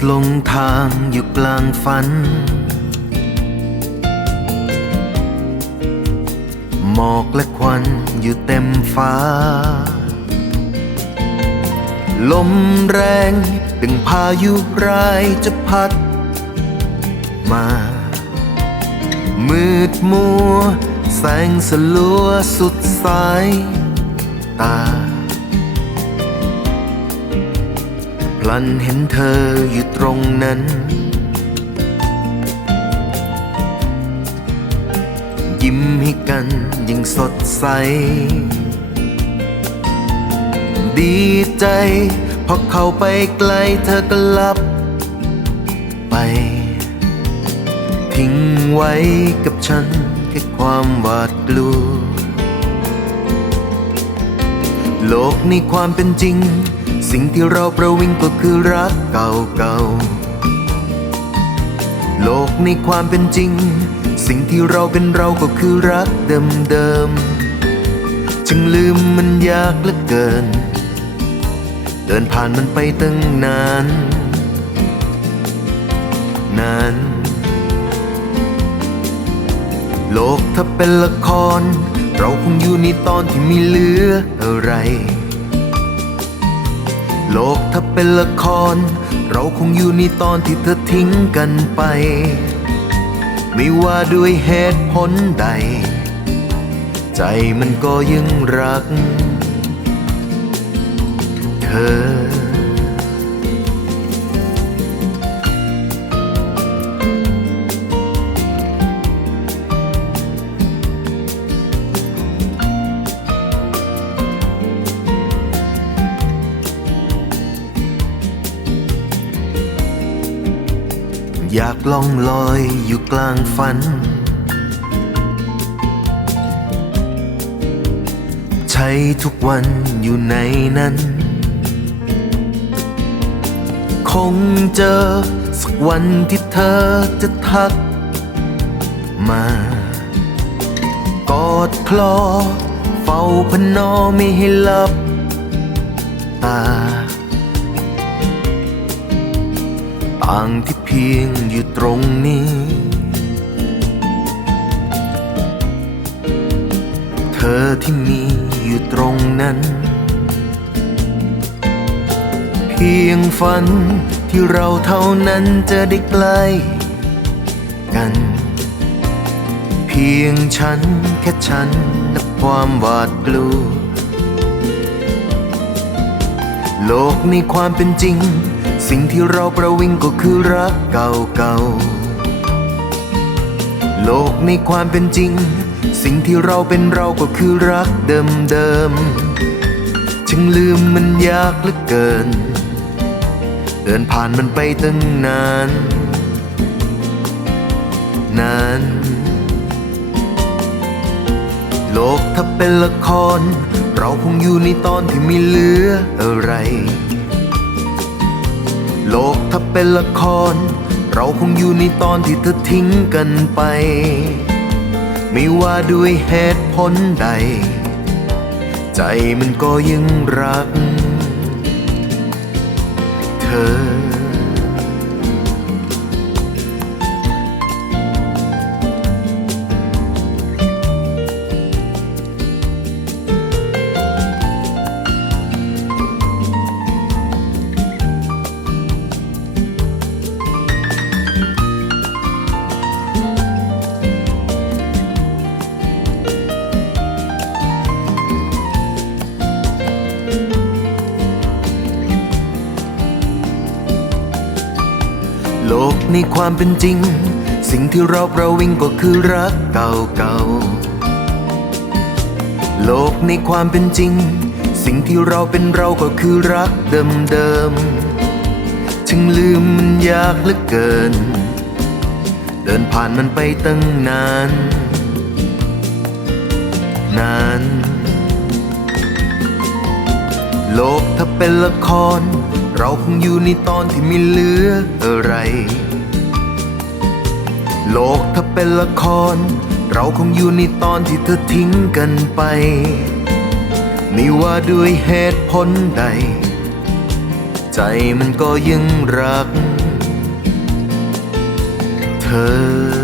พลัดหลงทางอยู่กลางฝัน หมอกและควันอยู่เต็มฟ้า ลมแรงดึงพายุร้ายจะพัด มา มืดมัว แสงสลัวสุดสายตา ลันเห็นเธออยู่ตรงนั้น ยิ้มให้กันยังสดใส ดีใจ พอเข้าไปใกลเธอก็ลับไป ทิ้งไว้กับฉันแค่ความหวาดกลัว โลกในความเป็นจริง สิ่งที่เราประวิงก็คือรักเก่าๆ โลกในความเป็นจริง สิ่งที่เราเป็นเราก็คือรักเดิมๆ จึงลืมมันยากเหลือเกิน เดินผ่านมันไปตั้งนาน นาน โลกถ้าเป็นละคร เราคงอยู่ในตอนที่มีเหลืออะไร โลกถ้าเป็นละคร เราคงอยู่ในตอนที่เธอทิ้งกันไป ไม่ว่าด้วยเหตุผลใด ใจมันก็ยังรัก เธอ อยากล่องลอยอยู่กลางฝัน ใช้ทุกวันอยู่ในนั้น คงเจอสักวันที่เธอจะทักมา กอดคลอ เฝ้าพนอไม่ให้หลับตาางที่เพียงอยู่ตรงนี้ เธอที่มีอยู่ตรงนั้น เพียงฝันที่เราเท่านั้นจะได้ใกล้กัน เพียงฉันแค่ฉันนับความหวาดกลัว โลกในความเป็นจริง สิ่งที่เราประวิงก็คือรักเก่าๆ โลกในความเป็นจริง สิ่งที่เราเป็นเราก็คือรักเดิมๆจึงลืมมันยากเหลือเกิน เดินผ่านมันไปตั้งนาน นาน โลกถ้าเป็นละคร เราคงอยู่ในตอนที่ไม่เหลืออะไร โลกถ้าเป็นละคร เราคงอยู่ในตอนที่เธอทิ้งกันไป ไม่ว่าด้วยเหตุผลใด ใจมันก็ยังรัก เธอ ในความเป็นจริง สิ่งที่เราประวิงก็คือรักเก่าๆ โลกในความเป็นจริง สิ่งที่เราเป็นเราก็คือรักเดิมๆจึงลืมมันยากเหลือเกิน เดินผ่านมันไปตั้งนาน นาน โลกถ้าเป็นละครเราคงอยู่ในตอนที่ไม่เหลืออะไร เป็นละคร เราคงอยู่ในตอนที่เธอทิ้งกันไปไม่ว่าด้วยเหตุผลใด ใจมันก็ยังรัก เธอ